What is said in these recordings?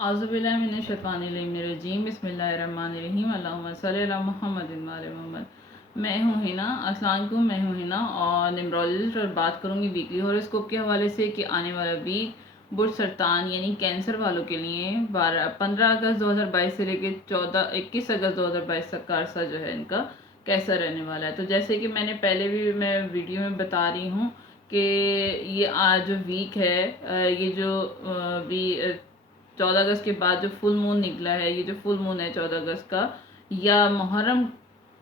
आज़ु बिल्लाहि मिनश शैतानिर रजीम बिस्मिल्लाहिर्रहमानिर्रहीम अल्लाहुम्मा सल्ली अला मुहम्मद व आले मोहम्मद। मैं हूँ हिना, अस्सलाम वालेकुम। मैं हूँ हिना और न्यूमरोलॉजिस्ट और बात करूँगी वीकली हॉरोस्कोप के हवाले से कि आने वाला वीक बुर्ज सरतान यानी कैंसर वालों के लिए 15 अगस्त 2022 से लेकर 21 अगस्त 2022 तक का अरसा जो है इनका कैसा रहने वाला है। तो जैसे कि मैंने पहले भी मैं वीडियो में बता रही हूँ कि ये आज जो वीक है, ये जो भी 14 अगस्त के बाद जो फुल मून निकला है, ये जो फुल मून है 14 अगस्त का, या मुहर्रम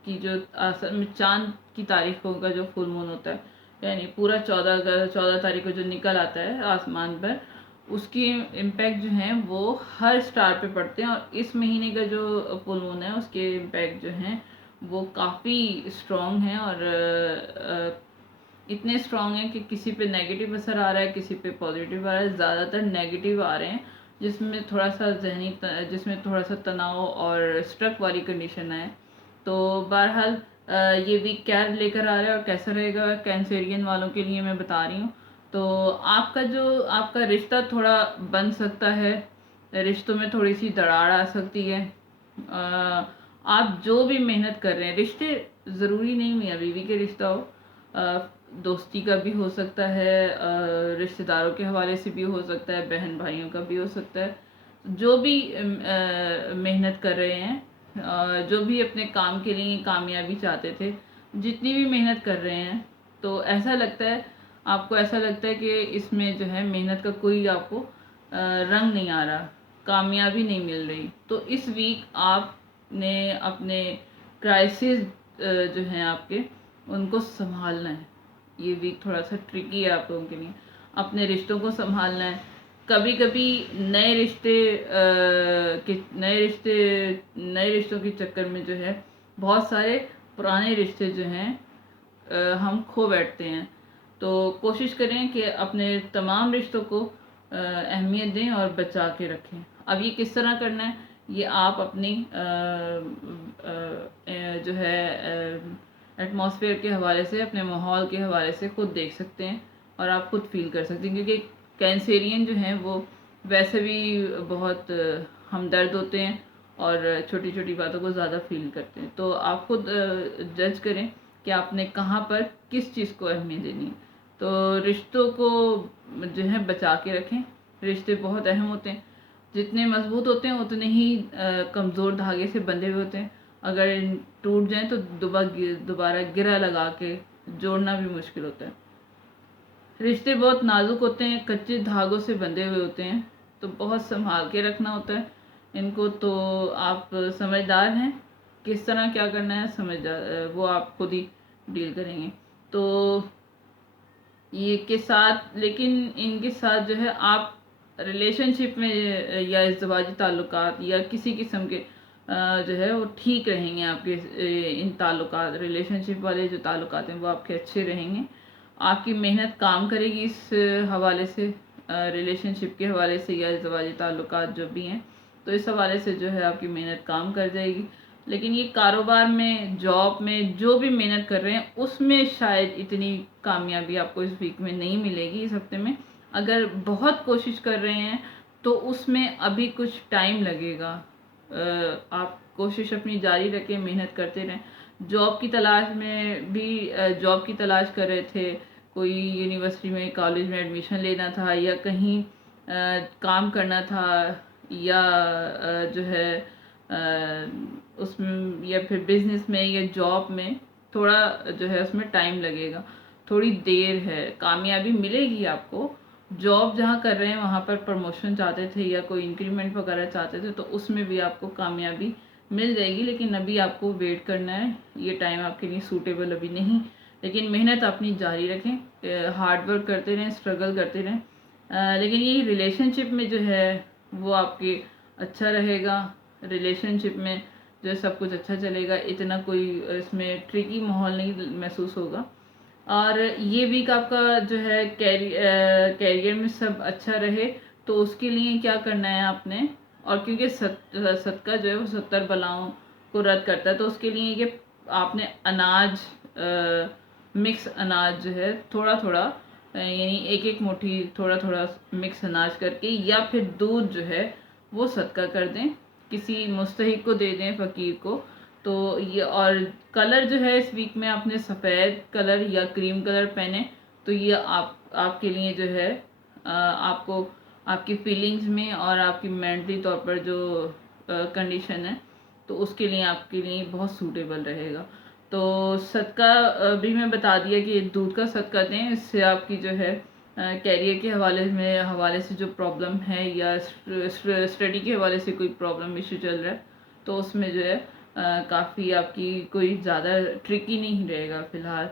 की जो असल में चांद की तारीखों का जो फुल मून होता है, यानी पूरा 14 तारीख को जो निकल आता है आसमान पर, उसकी इम्पैक्ट जो है वो हर स्टार पे पड़ते हैं। और इस महीने का जो फुल मून है उसके इम्पैक्ट जो हैं वो काफ़ी स्ट्रॉन्ग हैं और इतने स्ट्रॉन्ग हैं कि किसी पे नेगेटिव असर आ रहा है, किसी पे पॉजिटिव आ रहा है। ज़्यादातर नेगेटिव आ रहे हैं जिसमें थोड़ा सा तनाव और स्ट्रक वाली कंडीशन है। तो बहरहाल ये वीक क्या लेकर आ रहा है और कैसा रहेगा कैंसेरियन वालों के लिए मैं बता रही हूँ। तो आपका रिश्ता थोड़ा बन सकता है, रिश्तों में थोड़ी सी दरार आ सकती है। आप जो भी मेहनत कर रहे हैं, रिश्ते ज़रूरी नहीं मियाँ बीवी के रिश्ता हो, दोस्ती का भी हो सकता है, रिश्तेदारों के हवाले से भी हो सकता है, बहन भाइयों का भी हो सकता है। जो भी मेहनत कर रहे हैं, जो भी अपने काम के लिए कामयाबी चाहते थे, जितनी भी मेहनत कर रहे हैं, तो आपको ऐसा लगता है कि इसमें जो है मेहनत का कोई आपको रंग नहीं आ रहा, कामयाबी नहीं मिल रही। तो इस वीक आपने अपने क्राइसिस जो हैं आपके, उनको संभालना है। ये वीक थोड़ा सा ट्रिकी है आप लोगों के लिए। अपने रिश्तों को संभालना है। कभी कभी नए रिश्तों के चक्कर में जो है बहुत सारे पुराने रिश्ते जो हैं हम खो बैठते हैं। तो कोशिश करें कि अपने तमाम रिश्तों को अहमियत दें और बचा के रखें। अब ये किस तरह करना है, ये आप अपनी जो है एटमॉस्फेयर के हवाले से, अपने माहौल के हवाले से खुद देख सकते हैं और आप खुद फील कर सकते हैं। क्योंकि कैंसेरियन जो हैं वो वैसे भी बहुत हमदर्द होते हैं और छोटी छोटी बातों को ज़्यादा फील करते हैं। तो आप खुद जज करें कि आपने कहाँ पर किस चीज़ को अहमियत देनी है। तो रिश्तों को जो है बचा के रखें। रिश्ते बहुत अहम होते हैं, जितने मजबूत होते हैं उतने ही कमज़ोर धागे से बंधे हुए होते हैं। अगर टूट जाएं तो दोबारा गिरा लगा के जोड़ना भी मुश्किल होता है। रिश्ते बहुत नाजुक होते हैं, कच्चे धागों से बंधे हुए होते हैं, तो बहुत संभाल के रखना होता है इनको। तो आप समझदार हैं, किस तरह क्या करना है समझदार, वो आप खुद ही डील करेंगे। तो ये के साथ, लेकिन इनके साथ जो है आप रिलेशनशिप में या इज़्दिवाजी ताल्लुकात या किसी किस्म के जो है वो ठीक रहेंगे। आपके इन ताल्लुकात, रिलेशनशिप वाले जो ताल्लुकात हैं वो आपके अच्छे रहेंगे। आपकी मेहनत काम करेगी इस हवाले से, रिलेशनशिप के हवाले से या इज़्दिवाजी ताल्लुकात जो भी हैं, तो इस हवाले से जो है आपकी मेहनत काम कर जाएगी। लेकिन ये कारोबार में, जॉब में जो भी मेहनत कर रहे हैं उसमें शायद इतनी कामयाबी आपको इस वीक में नहीं मिलेगी, इस हफ्ते में। अगर बहुत कोशिश कर रहे हैं तो उसमें अभी कुछ टाइम लगेगा। आप कोशिश अपनी जारी रखें, मेहनत करते रहें। जॉब की तलाश में भी जॉब की तलाश कर रहे थे, कोई यूनिवर्सिटी में, कॉलेज में एडमिशन लेना था, या कहीं काम करना था, या जो है उसमें, या फिर बिजनेस में या जॉब में, थोड़ा जो है उसमें टाइम लगेगा, थोड़ी देर है। कामयाबी मिलेगी आपको। जॉब जहाँ कर रहे हैं वहाँ पर प्रमोशन चाहते थे या कोई इंक्रीमेंट वगैरह चाहते थे, तो उसमें भी आपको कामयाबी मिल जाएगी। लेकिन अभी आपको वेट करना है, ये टाइम आपके लिए सूटेबल अभी नहीं। लेकिन मेहनत अपनी जारी रखें, हार्ड वर्क करते रहें, स्ट्रगल करते रहें। लेकिन ये रिलेशनशिप में जो है वो आपके अच्छा रहेगा। रिलेशनशिप में जो है सब कुछ अच्छा चलेगा, इतना कोई इसमें ट्रिकी माहौल नहीं महसूस होगा। और ये वीक आपका जो है कैरियर में सब अच्छा रहे, तो उसके लिए क्या करना है आपने, और क्योंकि सदका जो है वो 70 बलाओं को रद्द करता है, तो उसके लिए कि आपने अनाज, मिक्स अनाज जो है थोड़ा थोड़ा, यानी एक एक मुट्ठी थोड़ा थोड़ा मिक्स अनाज करके, या फिर दूध जो है وہ صدقہ کر دیں، کسی مستحق کو دے دیں، فقیر کو. تو یہ اور کلر جو ہے اس ویک میں آپ نے سفید کلر یا کریم کلر پہنے تو یہ آپ کے لیے جو ہے آپ کو آپ کی فیلنگز میں اور آپ کی مینٹلی طور پر جو کنڈیشن ہے تو اس کے لیے آپ کے لیے بہت سوٹیبل رہے گا. تو صدقہ بھی میں بتا دیا کہ دودھ کا صدقہ دیں، اس سے آپ کی جو ہے کیریئر کے حوالے سے جو پرابلم ہے یا اسٹڈی کے حوالے سے کوئی پرابلم ایشو چل رہا ہے تو اس میں جو ہے کافی آپ کی کوئی زیادہ ٹرکی نہیں رہے گا فی الحال.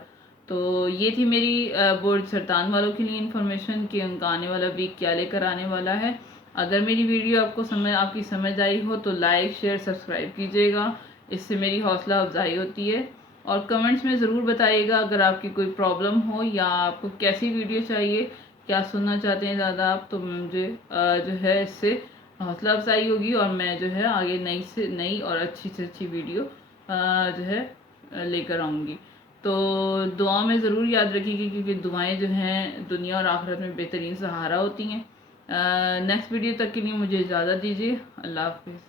تو یہ تھی میری برج سرطان والوں کے لیے انفارمیشن کہ ان کا آنے والا ویک کیا لے کر آنے والا ہے. اگر میری ویڈیو آپ کی سمجھ آئی ہو تو لائک شیئر سبسکرائب کیجیے گا، اس سے میری حوصلہ افزائی ہوتی ہے. اور کمنٹس میں ضرور بتائیے گا اگر آپ کی کوئی پرابلم ہو یا آپ کو کیسی ویڈیو چاہیے، کیا سننا چاہتے ہیں زیادہ آپ، تو مجھے جو ہے اس سے حوصلہ افزائی ہوگی اور میں جو ہے آگے نئی سے نئی اور اچھی سے اچھی ویڈیو جو ہے لے کر آؤں گی. تو دعا میں ضرور یاد رکھیے گی کیونکہ دعائیں جو ہیں دنیا اور آخرت میں بہترین سہارا ہوتی ہیں. نیکسٹ ویڈیو تک کے لیے مجھے اجازت دیجیے. اللہ حافظ.